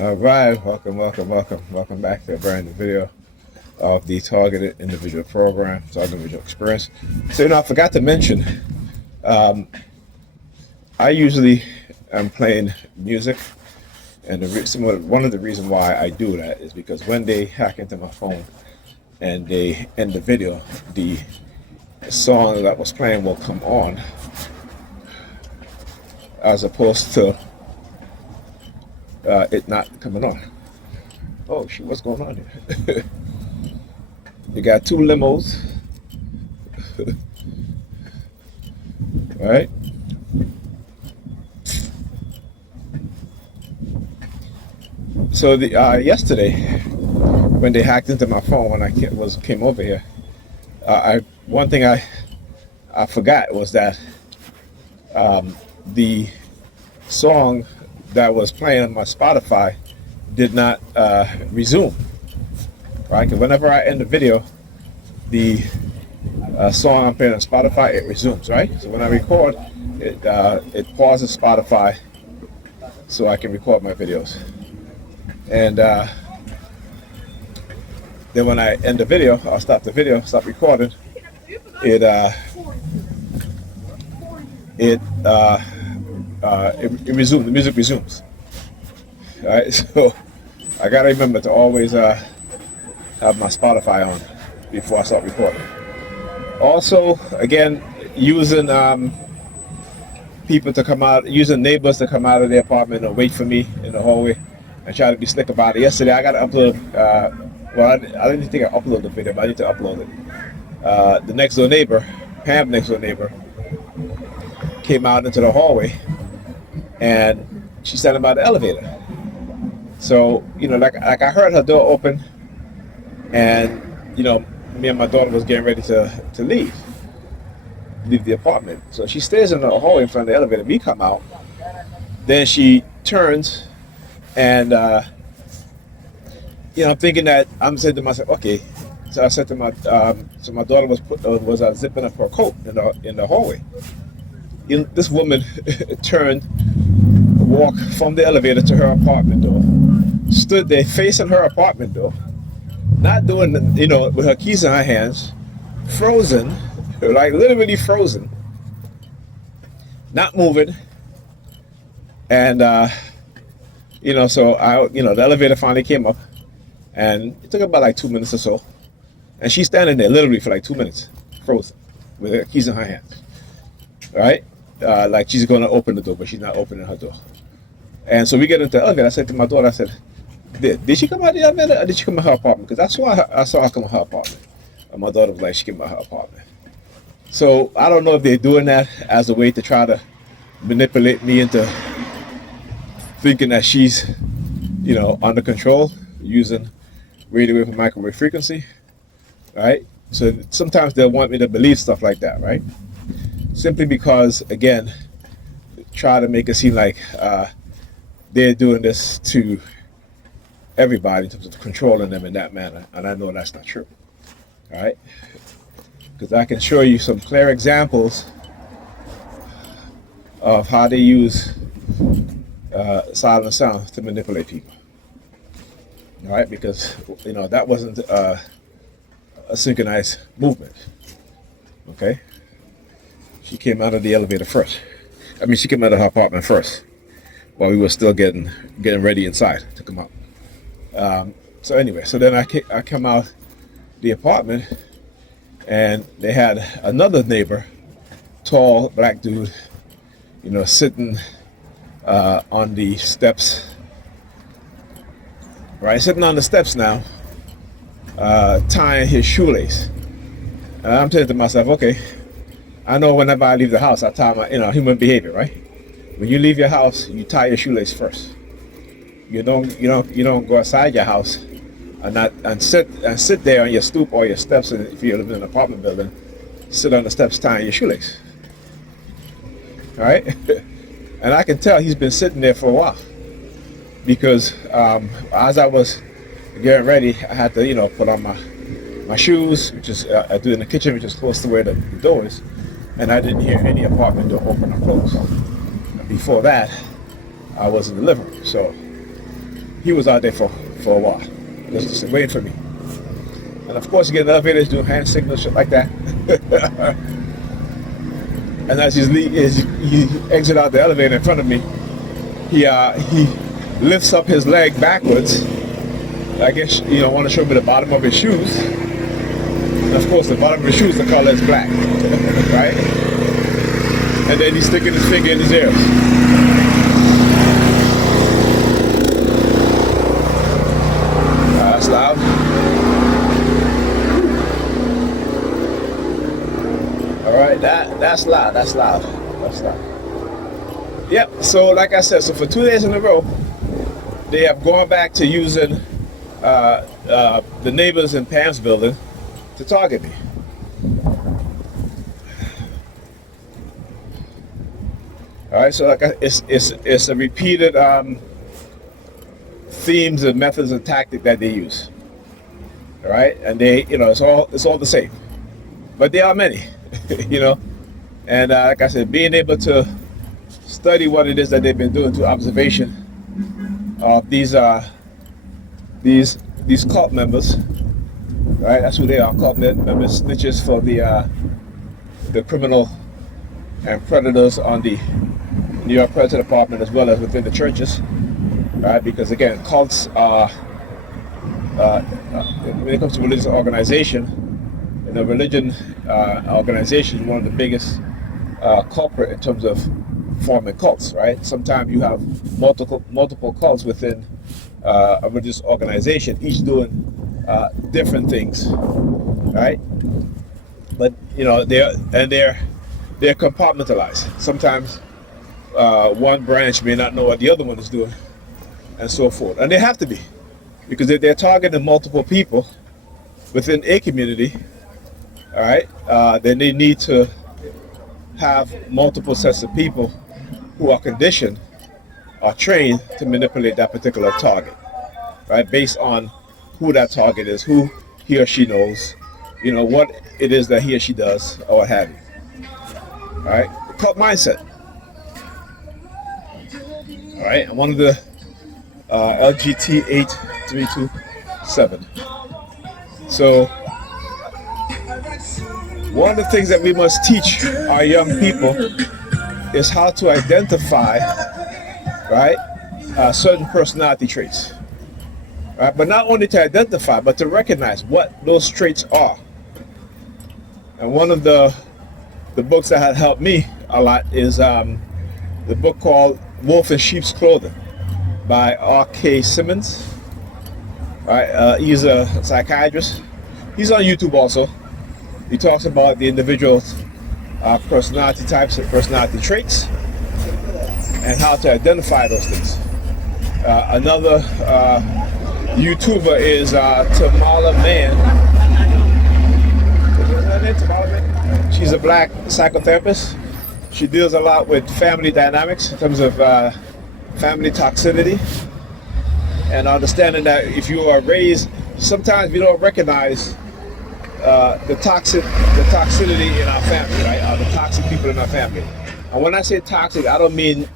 All right, welcome back to a brand new video of the Targeted Individual Program, Targeted Individual Experience. So, I forgot to mention, um, I usually am playing music, and one of the reasons why I do that is because when they hack into my phone and they end the video, the song that was playing will come on, as opposed to it not coming on. Oh, shoot, what's going on here? You got two limos, right? So yesterday, when they hacked into my phone when I came over here, one thing I forgot was that the song that was playing on my Spotify did not resume. Right? Because whenever I end the video, the song I'm playing on Spotify, it resumes. Right? So when I record, it pauses Spotify so I can record my videos. And then when I end the video, I'll stop the video, stop recording. It resumes. The music resumes. All right, so I gotta remember to always have my Spotify on before I start recording. Also, again, using people to come out, using neighbors to come out of their apartment and wait for me in the hallway and try to be slick about it. Yesterday, I got to upload. I didn't think I uploaded the video, but I need to upload it. The next door neighbor, Pam, next door neighbor, came out into the hallway, and she's standing by the elevator. So like I heard her door open, and me and my daughter was getting ready to leave the apartment. So she stays in the hallway in front of the elevator. Me come out, then she turns, and I'm thinking that I'm saying to myself, okay. So I said to my so my daughter was zipping up her coat in the hallway. This woman turned, walked from the elevator to her apartment door, stood there facing her apartment door, not doing, with her keys in her hands, frozen, like literally frozen, not moving. And so the elevator finally came up, and it took about like 2 minutes or so, and she's standing there literally for like 2 minutes, frozen, with her keys in her hands, right? Like she's going to open the door, but she's not opening her door. And so we get into the elevator. I said to my daughter, I said, did she come out of the elevator, or did she come out of her apartment? Because I saw her come out of her apartment. And my daughter was like, she came out of her apartment. So I don't know if they're doing that as a way to try to manipulate me into thinking that she's, under control, using radio wave and microwave frequency, right? So sometimes they'll want me to believe stuff like that, right? Simply because, again, try to make it seem like they're doing this to everybody in terms of controlling them in that manner. And I know that's not true. All right? Because I can show you some clear examples of how they use silent sound to manipulate people. All right? Because, that wasn't a synchronized movement. Okay? She came out of the elevator first. She came out of her apartment first, while we were still getting ready inside to come out. So anyway, so then I come out the apartment, and they had another neighbor, tall black dude, sitting on the steps. Right, sitting on the steps now, tying his shoelace. And I'm saying to myself, okay. I know whenever I leave the house, I tie my, human behavior, right? When you leave your house, you tie your shoelace first. You don't go outside your house and sit there on your stoop or your steps. And if you live in an apartment building, sit on the steps tying your shoelace. All right, and I can tell he's been sitting there for a while because as I was getting ready, I had to put on my shoes, which is I do in the kitchen, which is close to where the door is. And I didn't hear any apartment door open or close. And before that, I was in the living room. So he was out there for a while, just waiting for me. And of course, you get in the elevators doing hand signals, shit like that. And as he exit out the elevator in front of me, he lifts up his leg backwards. I guess want to show me the bottom of his shoes. And of course, the bottom of his shoes, the color is black, right? And then he's sticking his finger in his ears. That's loud. All right, that's loud. That's loud. That's loud. Yep. So, like I said, so for 2 days in a row, they have gone back to using the neighbors in Pam's building to target me. All right, so it's a repeated themes and methods and tactic that they use. All right, and they it's all the same, but there are many, and like I said, being able to study what it is that they've been doing through observation of these cult members. Right, that's who they are, cult members, snitches for the criminal and predators on the New York Police Department, as well as within the churches. Right, because again, cults are when it comes to religious organization, the religion organization is one of the biggest culprit in terms of forming cults. Right, sometimes you have multiple cults within a religious organization, each doing different things, right? But they're compartmentalized. Sometimes one branch may not know what the other one is doing, and so forth. And they have to be, because if they're targeting multiple people within a community, all right, then they need to have multiple sets of people who are conditioned or trained to manipulate that particular target, right? Based on who that target is, who he or she knows, what it is that he or she does, or what have you. All right, cult mindset. All right, and one of the LGT 8327. So one of the things that we must teach our young people is how to identify, right, certain personality traits. Right? But not only to identify, but to recognize what those traits are. And one of the books that had helped me a lot is the book called Wolf in Sheep's Clothing by R.K. Simmons. Right? He's a psychiatrist. He's on YouTube also. He talks about the individual personality types and personality traits and how to identify those things. Another YouTuber is Tamala Man. Is her name Tamala Man? She's a black psychotherapist. She deals a lot with family dynamics in terms of family toxicity and understanding that if you are raised, sometimes we don't recognize the toxicity in our family, right? The toxic people in our family. And when I say toxic, I don't mean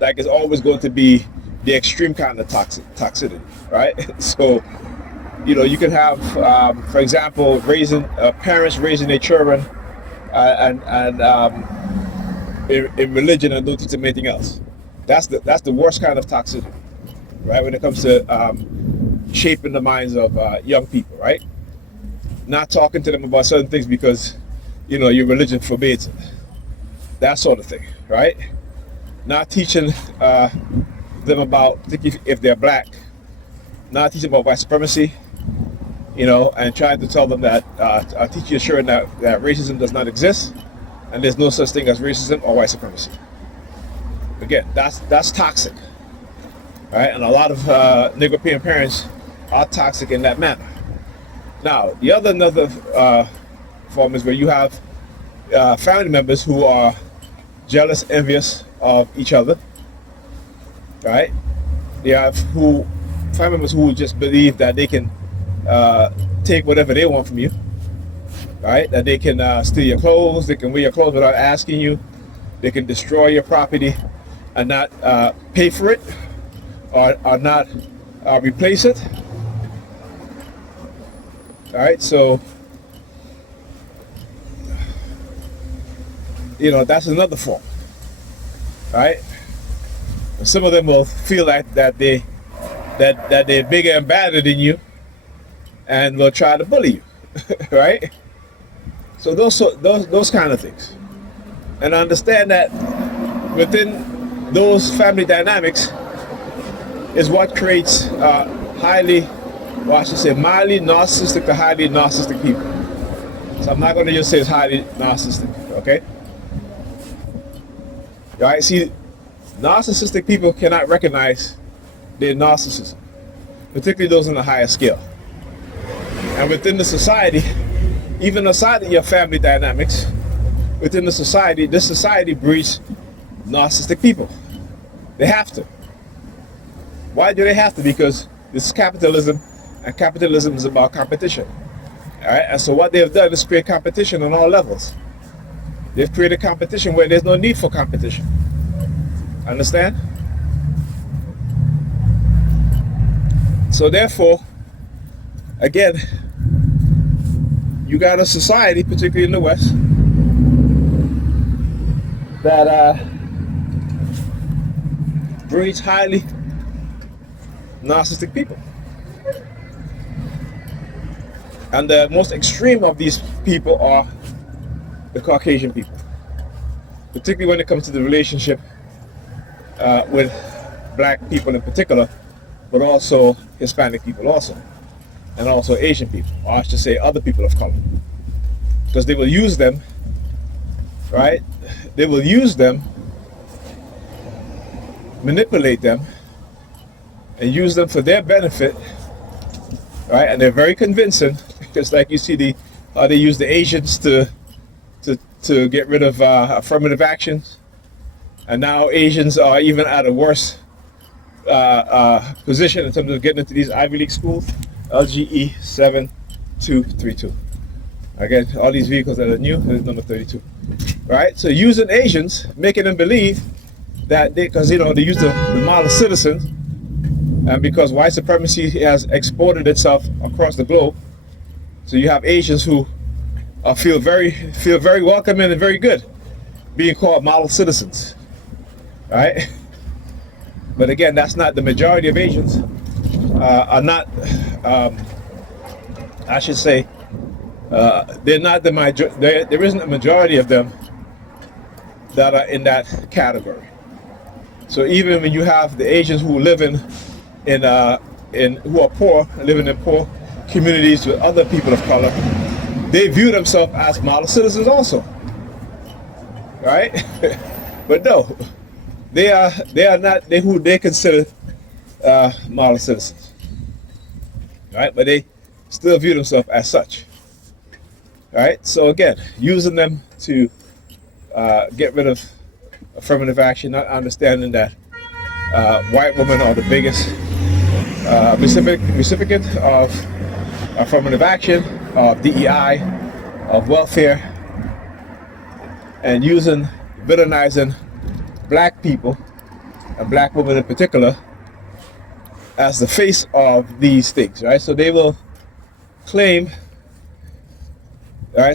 like it's always going to be the extreme kind of toxicity, right? So, you can have, for example, parents raising their children in religion and don't teach them anything else. That's the worst kind of toxicity, right? When it comes to shaping the minds of young people, right? Not talking to them about certain things because, your religion forbids it. That sort of thing, right? Not teaching them about, if they're black, not teaching about white supremacy, and trying to tell them that, teach you assuring that racism does not exist, and there's no such thing as racism or white supremacy. Again, that's toxic, right? And a lot of Negro parents are toxic in that manner. Now, another form is where you have family members who are jealous, envious of each other, right? You have family members who just believe that they can take whatever they want from you, right? That they can steal your clothes, they can wear your clothes without asking you, they can destroy your property and not pay for it, or not replace it. All right, so that's another form. All right, and some of them will feel like that they're bigger and badder than you, and will try to bully you. Right? So those kind of things, and understand that within those family dynamics is what creates mildly narcissistic to highly narcissistic people. So I'm not going to just say it's highly narcissistic, okay? All right, see, narcissistic people cannot recognize their narcissism, particularly those in the higher scale. And within the society, even aside of your family dynamics, within the society, this society breeds narcissistic people. They have to. Why do they have to? Because this is capitalism, and capitalism is about competition. All right, and so what they've done is create competition on all levels. They've created competition where there's no need for competition. Understand? So therefore, again, you got a society, particularly in the West, that breeds highly narcissistic people. And the most extreme of these people are the Caucasian people, particularly when it comes to the relationship with black people in particular, but also Hispanic people also, and also Asian people, or I should say other people of color, because they will use them, right? They will use them, manipulate them, and use them for their benefit, right? And they're very convincing, just like you see how they use the Asians to get rid of affirmative actions, and now Asians are even at a worse position in terms of getting into these Ivy League schools. LGE 7232. Again, all these vehicles that are new, this is number 32. Right? So using Asians, making them believe that because they use the model citizens, and because white supremacy has exported itself across the globe, so you have Asians who feel very welcoming and very good being called model citizens. Right? But again, that's not the majority of Asians. Are not, I should say, they're not the majority. There isn't a majority of them that are in that category. So even when you have the Asians who live in who are poor, living in poor communities with other people of color, they view themselves as model citizens also, right? But no, they are not who they consider model citizens, right? But they still view themselves as such, right? So again, using them to get rid of affirmative action, not understanding that white women are the biggest recipient of affirmative action, of DEI, of welfare, and villainizing black people, and black women in particular, as the face of these things, right? So they will claim, that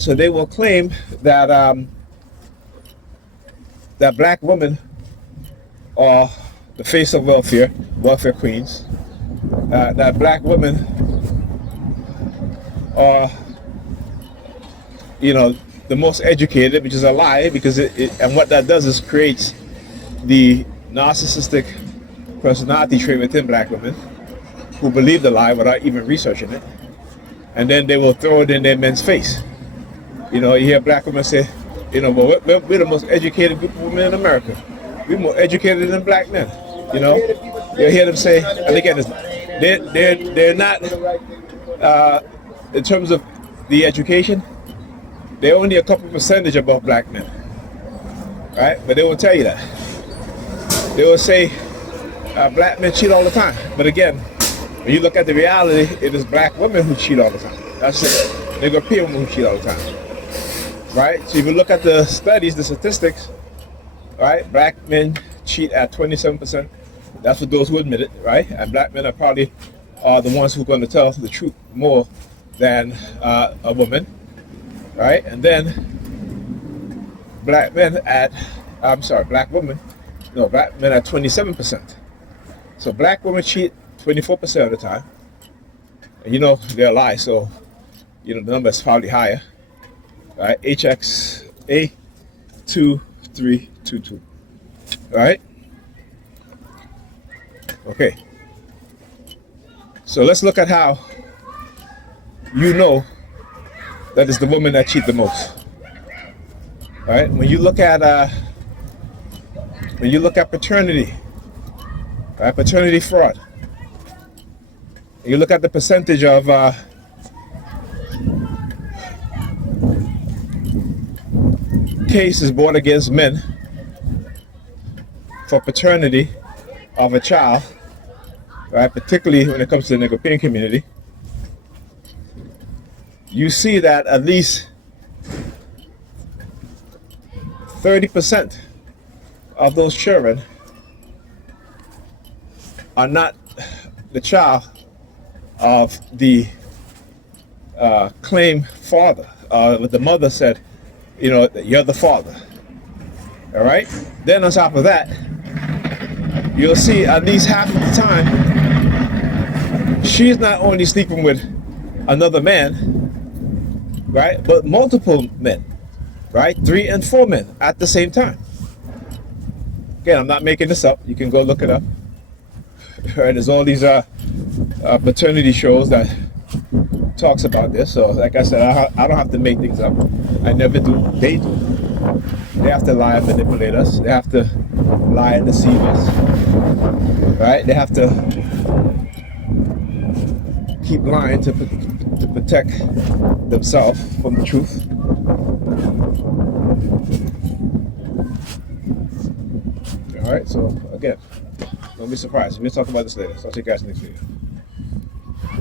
that black women are the face of welfare queens, that black women are, the most educated, which is a lie, because and what that does is creates the narcissistic personality trait within black women who believe the lie without even researching it, and then they will throw it in their men's face. You hear black women say, well, we're the most educated group of women in America. We're more educated than black men. You hear them say, and again, they're not, in terms of the education, they're only a couple percentage above black men, right? But they will tell you that. They will say black men cheat all the time. But again, when you look at the reality, it is black women who cheat all the time. That's it. They're European women who cheat all the time, right? So if you look at the studies, the statistics, right? Black men cheat at 27%, That's for those who admit it, right? And black men are probably the ones who are going to tell the truth more than a woman, right? And then black men at, I'm sorry, black women, no, black men at 27%. So black women cheat 24% of the time. And you know they're lies, so you know the number is probably higher, right? HXA 2322, right? Okay. So let's look at how you know that it's the woman that cheat the most. Right? When you look at paternity, right? Paternity fraud. You look at the percentage of cases brought against men for paternity of a child, right? Particularly when it comes to the Nicaraguan community, you see that at least 30% of those children are not the child of the claimed father. The mother said, you know, you're the father. All right? Then on top of that, you'll see at least half of the time, she's not only sleeping with another man, right, but multiple men, right? 3 and 4 men at the same time. Again, I'm not making this up. You can go look it up. Right? There's all these paternity shows that talks about this. So, like I said, I don't have to make things up. I never do. They do. They have to lie and manipulate us. They have to lie and deceive us. Right? They have to keep lying to protect themselves from the truth. All right. So again, don't be surprised. We'll talk about this later. So I'll see you guys next video.